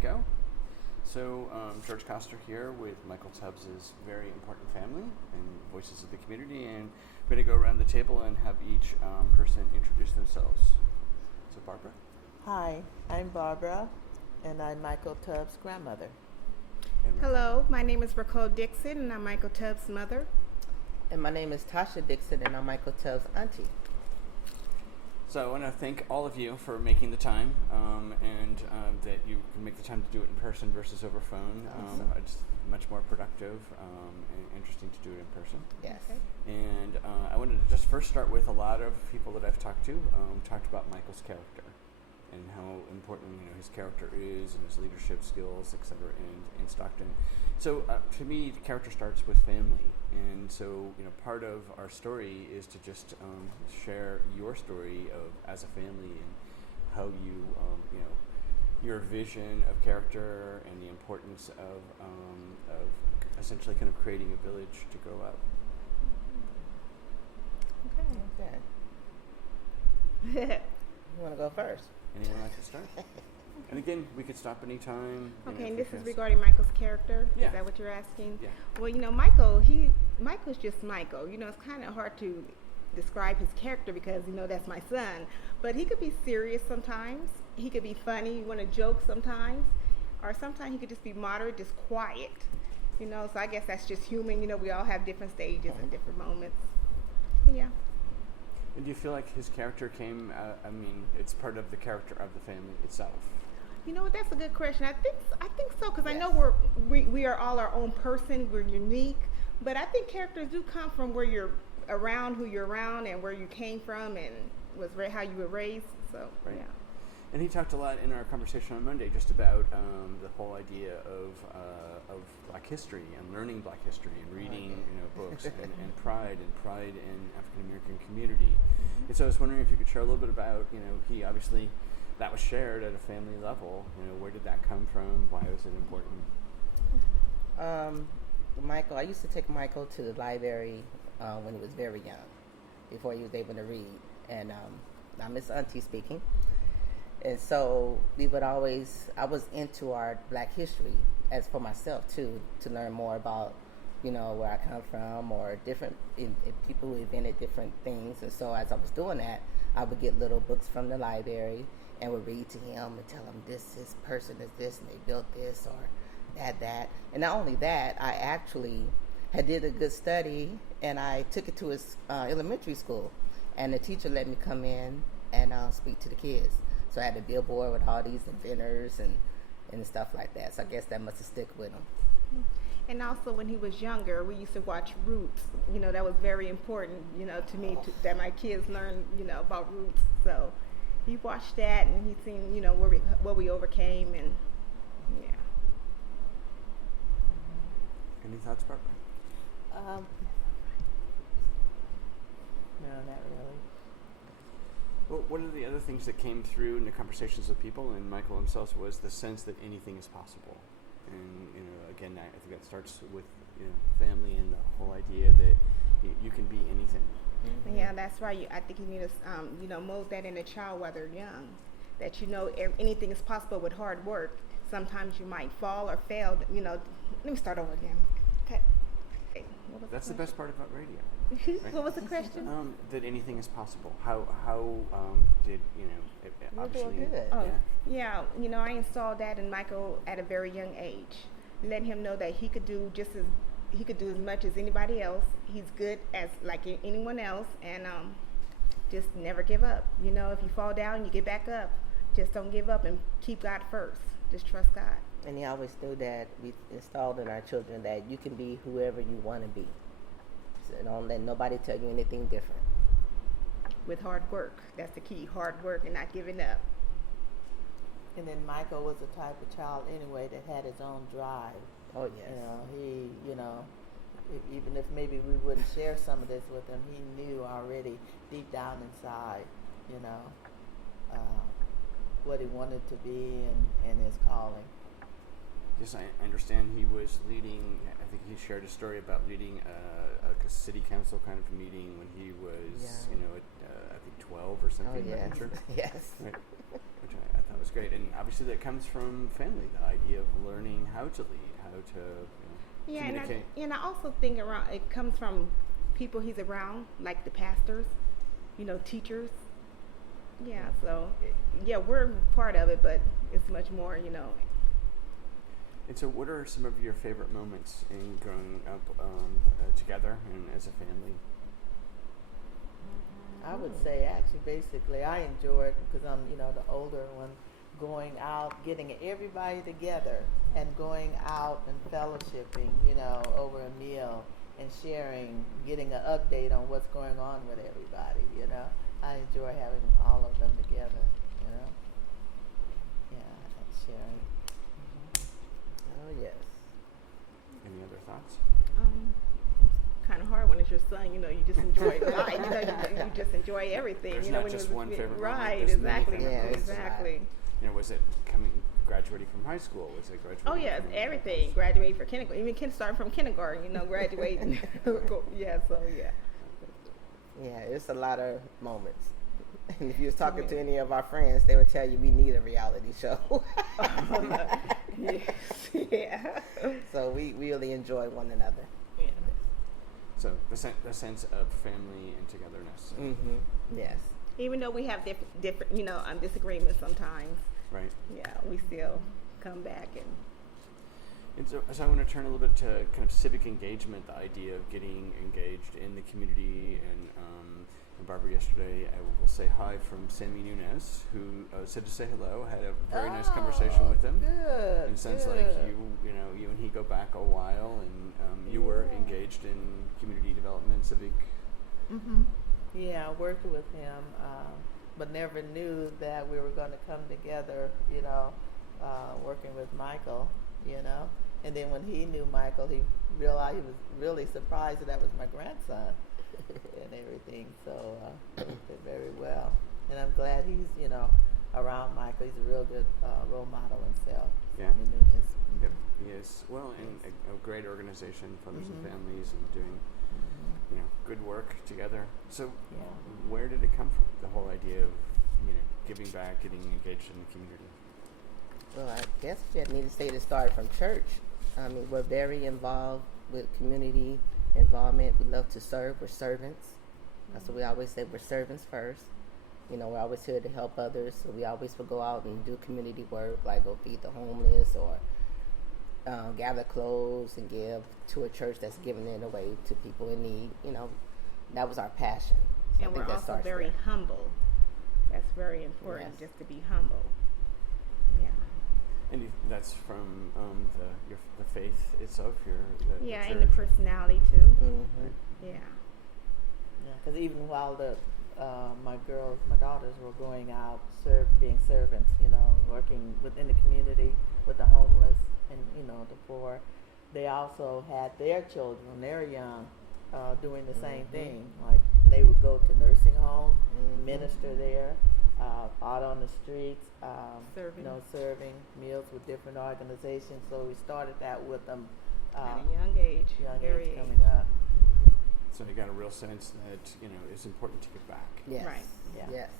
go. So, George Coster here with Michael Tubbs' very important family and voices of the community, and we're going to go around the table and have each person introduce themselves. So, Barbara? Hi, I'm Barbara, and I'm Michael Tubbs' grandmother. Hello, my name is Racole Dixon, and I'm Michael Tubbs' mother. And my name is Tasha Dixon, and I'm Michael Tubbs' auntie. So I want to thank all of you for making the time, and that you can make the time to do it in person versus over phone. It's much more productive and interesting to do it in person. Yes. Okay. And I wanted to just first start with a lot of people that I've talked to, talked about Michael's character and how important his character is and his leadership skills, etc. in Stockton. So to me, the character starts with family, and so part of our story is to just share your story of as a family and how you your vision of character and the importance of essentially kind of creating a village to grow up. Okay. You want to go first? Anyone like to start? And again, we could stop any time. Okay, and this is regarding Michael's character? Yeah. Is that what you're asking? Yeah. Well, Michael's just Michael. It's kind of hard to describe his character because, that's my son. But he could be serious sometimes. He could be funny. You want to joke sometimes. Or sometimes he could just be moderate, just quiet. So I guess that's just human. We all have different stages and different moments. Yeah. And do you feel like his character came, it's part of the character of the family itself? You know what? That's a good question. I think so, because Yes. I know we are all our own person. We're unique, but I think characters do come from where you're around, who you're around, and where you came from, and how you were raised. So right. Yeah. And he talked a lot in our conversation on Monday just about the whole idea of Black history and learning Black history and reading books and pride in African American community. Mm-hmm. And so I was wondering if you could share a little bit about he obviously. That was shared at a family level. Where did that come from? Why was it important? Michael, I used to take Michael to the library when he was very young, before he was able to read. And I'm his auntie speaking. And so I was into our Black history as for myself too, to learn more about, where I come from or different people who invented different things. And so as I was doing that, I would get little books from the library and would read to him and tell him this person is this and they built this or that. And not only that, I actually had did a good study and I took it to his elementary school, and the teacher let me come in and speak to the kids. So I had a billboard with all these inventors and stuff like that. So I guess that must have stuck with him. And also when he was younger, we used to watch Roots. That was very important, to me, that my kids learn, about Roots. So he watched that and he's seen, what we overcame, and yeah. Any thoughts, Barbara? No, not really. Well, one of the other things that came through in the conversations with people and Michael himself was the sense that anything is possible. And, again, I think that starts with family and the whole idea that you can be anything. Mm-hmm. Yeah, that's right. I think you need to, mold that in a child while they're young, that anything is possible with hard work. Sometimes you might fall or fail. Let me start over again. Okay. That's the best part about radio. Right? What was the question? That anything is possible. How did it obviously? Doing good. Oh, yeah. I installed that in Michael at a very young age, letting him know that he could do as much as anybody else. He's good as like anyone else, and just never give up. If you fall down, you get back up. Just don't give up and keep God first. Just trust God. And he always knew that we installed in our children that you can be whoever you want to be. So don't let nobody tell you anything different. With hard work. That's the key. Hard work and not giving up. And then Michael was the type of child anyway that had his own drive. Oh, yes. Even if maybe we wouldn't share some of this with him, he knew already deep down inside, what he wanted to be and his calling. yes, I understand he was leading. I think he shared a story about leading a city council kind of meeting when he was, I think 12 or something. Oh, I'm not sure. Yes. Right. Which I thought was great, and obviously that comes from family. The idea of learning how to lead, how to communicate. And I also think it comes from people he's around, like the pastors, teachers. Yeah, so we're part of it, but it's much more, And so, what are some of your favorite moments in growing up together and as a family? I would say actually basically I enjoyed, because I'm the older one, going out, getting everybody together and going out and fellowshipping over a meal and sharing, getting an update on what's going on with everybody. I enjoy having all of them together. And sharing. Oh, yes. Any other thoughts? Kind of hard when it's your son. You just enjoy life. You just enjoy everything. There's not just one favorite moment. Right? There's Exactly. many favorite moments. Exactly. Was it graduating from high school? Was it graduating? Oh yeah, from everything. Graduating from kindergarten. Even starting from kindergarten. Graduating. Yeah. So yeah. Yeah, it's a lot of moments. And if you was talking to any of our friends, they would tell you we need a reality show. Yes. Yeah. So we really enjoy one another. Yeah. So the sense of family and togetherness. Mm-hmm. Yes. Even though we have different disagreements sometimes. Right. Yeah, we still come back And so I want to turn a little bit to kind of civic engagement, the idea of getting engaged in the community. And Barbara, yesterday, I will say hi from Sammy Nunes, who said to say hello. Had a very nice conversation with him. Good. And it sounds like you and he go back a while, and you were engaged in community development, civic. Mm-hmm. Yeah, I worked with him, but never knew that we were going to come together. Working with Michael. And then when he knew Michael, he realized he was really surprised that was my grandson and everything. So did very well, and I'm glad he's around Michael. He's a real good role model himself. Yeah. Nunes. Yep. He is well in a great organization, Fathers and Families, and doing good work together. So where did it come from? The whole idea of giving back, getting engaged in the community. Well, I guess you need to say it started from church. I mean, we're very involved with community involvement. We love to serve. We're servants. That's what we always say. We're servants first. We're always here to help others. So we always will go out and do community work, like go feed the homeless or gather clothes and give to a church that's giving it away to people in need. That was our passion. So And we're also very humble. That's very important, just to be humble. Yeah. And that's from the faith itself, the church. And the personality too. Mm-hmm. Yeah. Yeah, because even while my daughters were going out, being servants, working within the community with the homeless and the poor, they also had their children when they were young doing the same thing. Like they would go to nursing homes, minister there, out on the streets, serving meals with different organizations. So we started that with them at a young age, coming up. So you got a real sense that it's important to give back. Yes. Right. Yeah. Yes.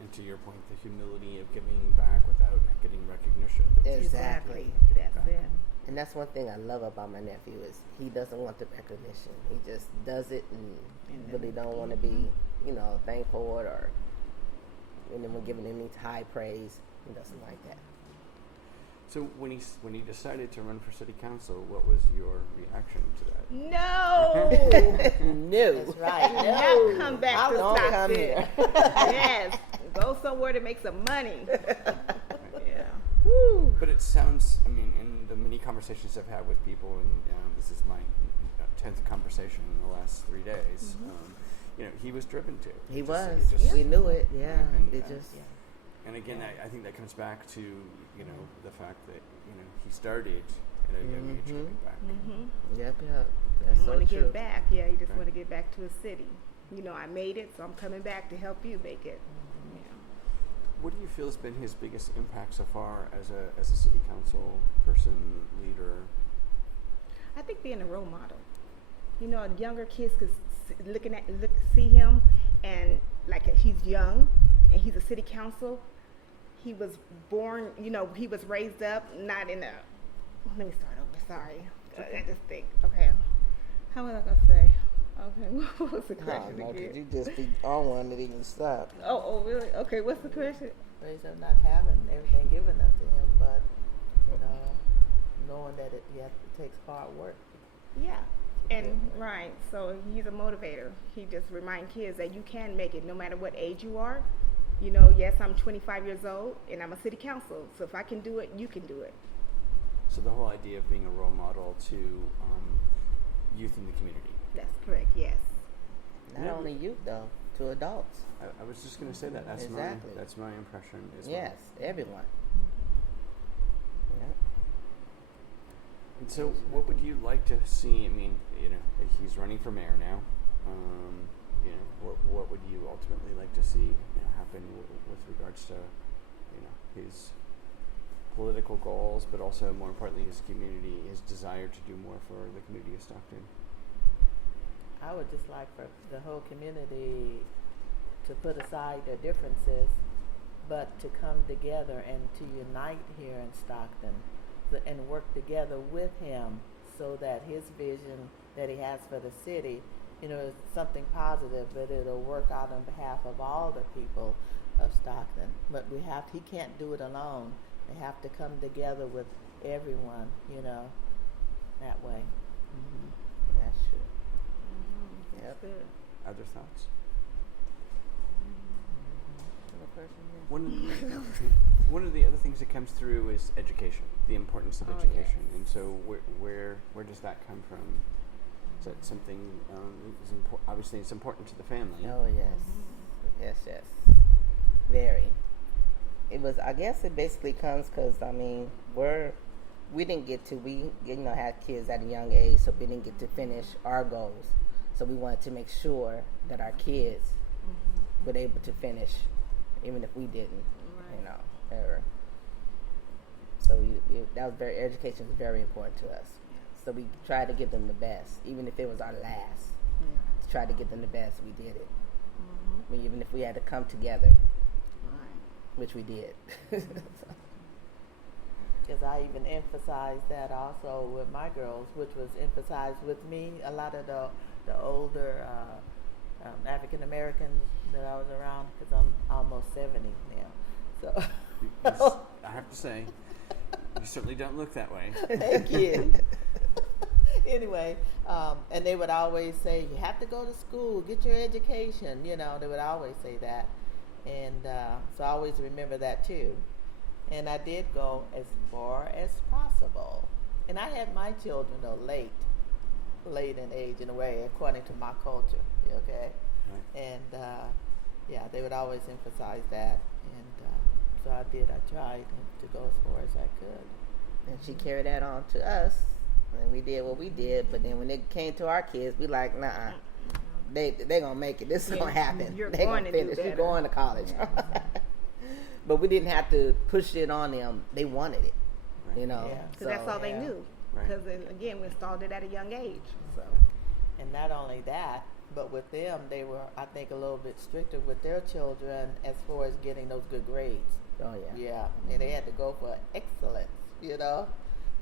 And to your point, the humility of giving back without getting recognition. Exactly. That's it. And that's one thing I love about my nephew is he doesn't want the recognition. He just does it and really don't want to be, thanked for it or anyone giving any high praise. He doesn't like that. So when he decided to run for city council, what was your reaction to that? No. No. That's right. Not come back to Don't come Stockton. here. Yes. Go somewhere to make some money. Yeah. Woo. But it sounds, in the many conversations I've had with people, and this is my 10th conversation in the last 3 days, he was driven to. He was. We knew it. Yeah. And again, I think that comes back to, the fact that, he started at a young age giving back. Mm-hmm. Yep. That's You so want to true. get back. Yeah, you just want to get back to a city. I made it, so I'm coming back to help you make it. What do you feel has been his biggest impact so far as a city council person, leader? I think being a role model. You know, younger kids could see him, and like he's young, and he's a city council. He was born, you know, he was raised up not in a. Let me start over. Sorry, I just think. Okay, how was I gonna say? Okay, what was the question No, again? you just be on one that even stop. Oh, really? Okay, what's the question? Raised up not having everything given up to him, but you know, knowing that it takes hard work. Yeah. And right, so he's a motivator. He just reminds kids that you can make it no matter what age you are. You know, yes, I'm 25 years old and I'm a city council. So if I can do it, you can do it. So the whole idea of being a role model to youth in the community. That's correct, yes. Not only youth though, to adults. I was just going to say that. That's Exactly. that's my impression as Yes, well. everyone. Yep. And so, what would you like to see? I mean, you know, he's running for mayor now. You know, what would you ultimately like to see happen with regards to, you know, his political goals, but also more importantly, his community, his desire to do more for the community of Stockton? I would just like for the whole community to put aside their differences, but to come together and to unite here in Stockton and work together with him so that his vision that he has for the city, you know, is something positive, but it'll work out on behalf of all the people of Stockton. But he can't do it alone. They have to come together with everyone, you know, that way. Mm-hmm. That's true. Mm-hmm. That's good. Other thoughts? Mm-hmm. One of the other things that comes through is education, the importance of education, yes. and so where does that come from? Is that something? Obviously, it's important to the family. Oh yes, yes, very. It was. I guess it basically comes because I mean we didn't get to had kids at a young age, so we didn't get to finish our goals. So we wanted to make sure that our kids were able to finish, even if we didn't. Right. You know, ever. So education was very important to us. So we tried to give them the best, even if it was our last. To try to give them the best, we did it. I mean, even if we had to come together, which we did. Because I even emphasized that also with my girls, which was emphasized with me. A lot of the older African Americans that I was around, because I'm almost 70 now. So I have to say, you certainly don't look that way. Thank you. Anyway, and they would always say, you have to go to school, get your education. You know, they would always say that. And so I always remember that too. And I did go as far as possible. And I had my children, though, late in age in a way, according to my culture, okay? Right. And, they would always emphasize that. And so I tried to go as far as I could. And she carried that on to us. And we did what we did, but then when it came to our kids, we like, nah, they gonna make it. This is gonna happen. They gonna finish. You're going to college. But we didn't have to push it on them. They wanted it, you know. Because that's all they knew. Because again, we installed it at a young age. So, and not only that, but with them, they were, I think, a little bit stricter with their children as far as getting those good grades. Oh yeah. Yeah, and they had to go for excellence, you know.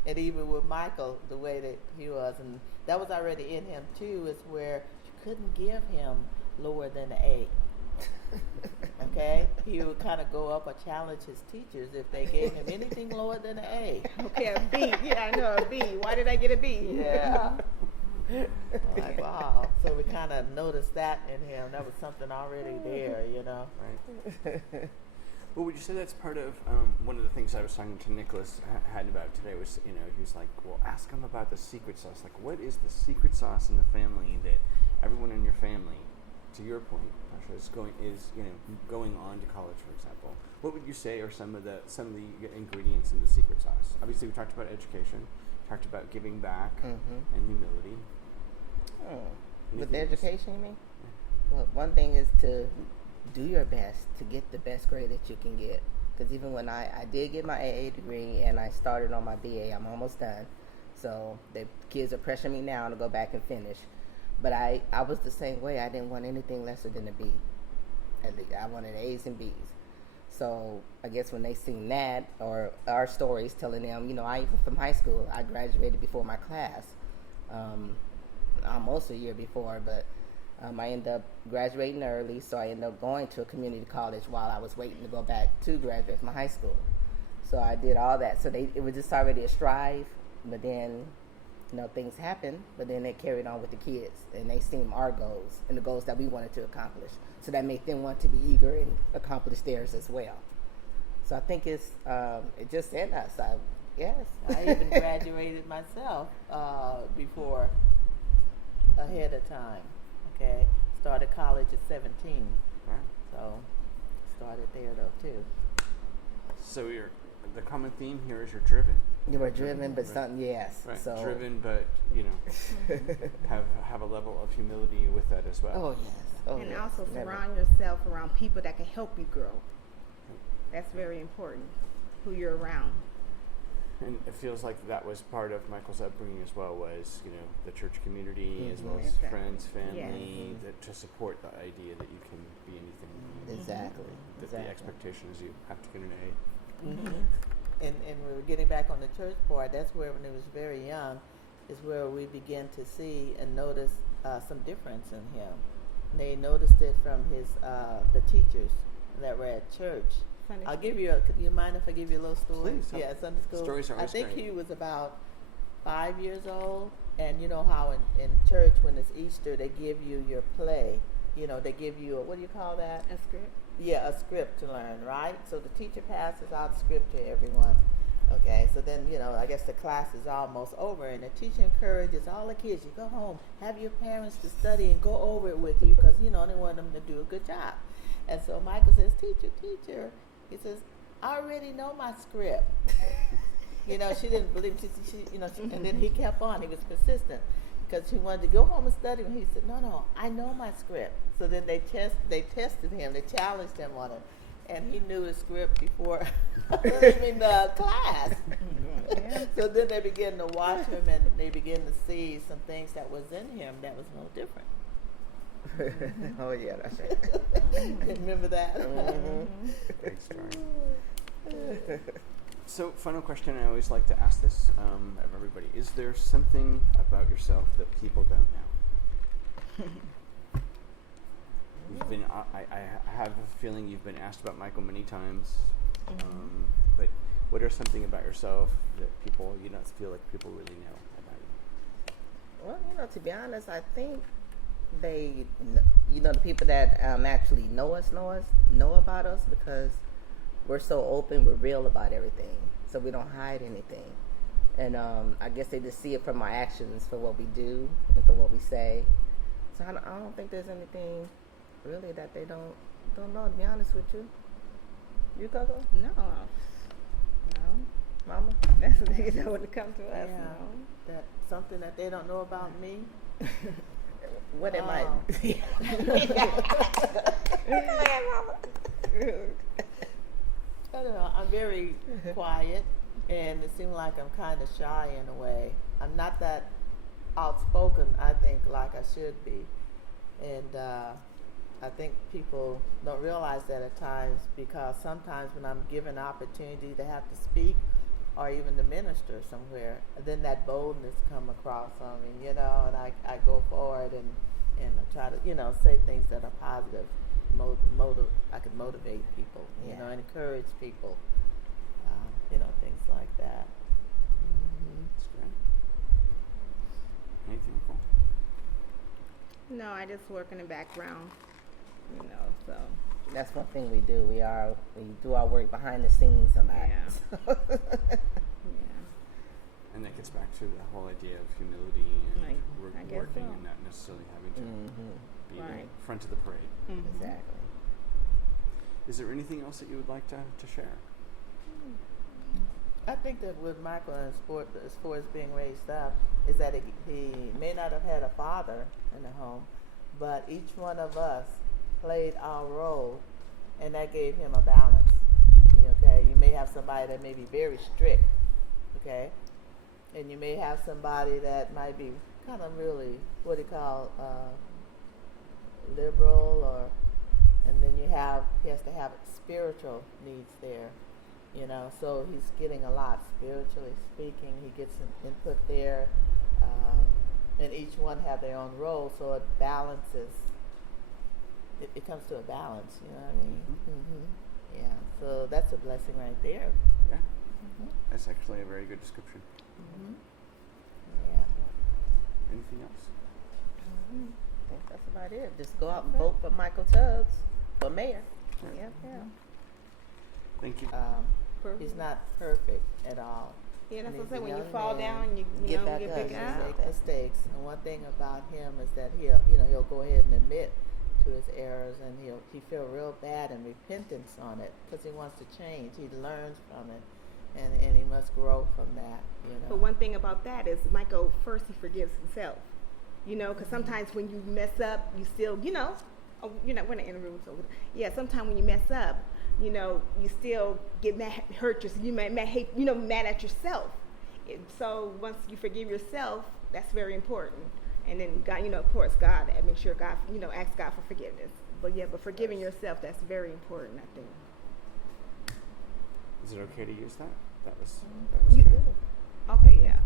And even with Michael, the way that he was, and that was already in him too, is where you couldn't give him lower than an A. Okay? He would kind of go up or challenge his teachers if they gave him anything lower than an A. Okay, a B. Yeah, I know, a B. Why did I get a B? Yeah. Like, wow. So we kind of noticed that in him. That was something already there, you know. Right. Well, would you say that's part of one of the things I was talking to Nicholas had about today was, you know, he was like, well, ask him about the secret sauce. Like, what is the secret sauce in the family that everyone in your family, to your point, Tasha, is going on to college, for example? What would you say are some of the ingredients in the secret sauce? Obviously, we talked about education, talked about giving back and humility. With education, you mean? Yeah. Well, one thing is to do your best to get the best grade that you can get. Because even when I did get my AA degree and I started on my BA, I'm almost done. So the kids are pressuring me now to go back and finish. But I was the same way. I didn't want anything lesser than a B. I wanted A's and B's. So I guess when they seen that, or our stories telling them, from high school, I graduated before my class, almost a year before, but I ended up graduating early, so I ended up going to a community college while I was waiting to go back to graduate from high school. So I did all that. So it was just already a strive, but then, things happened, but then they carried on with the kids, and they seen our goals and the goals that we wanted to accomplish. So that made them want to be eager and accomplish theirs as well. So I think it's just in us. Yes. I even graduated myself before, ahead of time. Okay, started college at 17. Wow. So started there though too. So the common theme here is you're driven. You were driven, but Right. something, yes. Right. So Driven, but have a level of humility with that as well. Oh yes. Oh, And yes. also Never. surround yourself around people that can help you grow. That's very important, who you're around. And it feels like that was part of Michael's upbringing as well, was, the church community as well as Exactly. friends, family, Yes. that to support the idea that you can be anything. Exactly. That the expectation is you have to get an A. Mm-hmm. And we were getting back on the church part. That's where, when he was very young, is where we began to see and notice some difference in him. And they noticed it from his the teachers that were at church. Sunday I'll school. give you. Do you mind if I give you a little story? Please. Yeah, Sunday school. Stories are I always think great. he was about 5 years old, and you know how in church when it's Easter they give you your play. They give you what do you call that? A script. Yeah, a script to learn, right? So the teacher passes out the script to everyone. Okay, so then, I guess the class is almost over, and the teacher encourages all the kids, you go home, have your parents to study and go over it with you, because, they want them to do a good job. And so Michael says, teacher, he says, I already know my script. She didn't believe, and then he kept on, he was persistent. Because he wanted to go home and study, and he said, no, I know my script. So then they tested him, they challenged him on it, and he knew his script before leaving the class. Yeah. So then they began to watch him, and they began to see some things that was in him that was no different. Oh yeah, that's right. Remember that? Great story. So, final question, I always like to ask this of everybody. Is there something about yourself that people don't know? You've been, I have a feeling you've been asked about Michael many times, but what are something about yourself that people, feel like people really know about you? Well, to be honest, I think they, the people that actually know about us because we're so open, we're real about everything, so we don't hide anything. And I guess they just see it from our actions, for what we do and for what we say. So I don't think there's anything really that they don't know, to be honest with you. You, Coco? No. Mama? That's what they know when it comes to us. Yeah. No. That something that they don't know about me. What am I? I don't know. I'm very quiet, and it seems like I'm kind of shy in a way. I'm not that outspoken, I think, like I should be. And I think people don't realize that at times, because sometimes when I'm given an opportunity to have to speak or even to minister somewhere, then that boldness come across on me, and I go forward and I try to, say things that are positive. I could motivate people, and encourage people, things like that. That's great. Anything cool? No, I just work in the background, so. That's one thing we do. We do our work behind the scenes on that. Yeah. Yeah. And that gets back to the whole idea of humility and I guess working so. and not necessarily having to be Right. in front of the parade. Mhm. Exactly. Is there anything else that you would like to share? I think that with Michael, as far as being raised up, is that he may not have had a father in the home, but each one of us played our role, and that gave him a balance. Okay, you may have somebody that may be very strict, okay, and you may have somebody that might be kind of really what do you call liberal, or and then he has to have spiritual needs there, so he's getting a lot spiritually speaking. He gets some input there, and each one have their own role, so it balances. It comes to a balance, you know what I mean? Mm-hmm. Yeah, so that's a blessing right there. Yeah, that's actually a very good description. Yeah. Anything else? I think that's about it. Just go out and vote for Michael Tubbs for mayor. Right. Yeah. Thank you. He's not perfect at all. Yeah, that's And what I'm he's saying. a When you young fall man. down, you Get know, back get up. back He'll up. make mistakes, and one thing about him is that he'll go ahead and admit to his errors, and he feel real bad and repentance on it because he wants to change. He learns from it, and he must grow from that. But one thing about that is Michael, first he forgives himself. Because sometimes when you mess up, you still, we're not in the room, so yeah. Sometimes when you mess up, you still get mad, hurt yourself. You mad at yourself. So once you forgive yourself, that's very important. And then God, of course, God, and make sure God, ask God for forgiveness. But forgiving yourself, that's very important, I think. Is it okay to use that? That was You- good. Okay, yeah.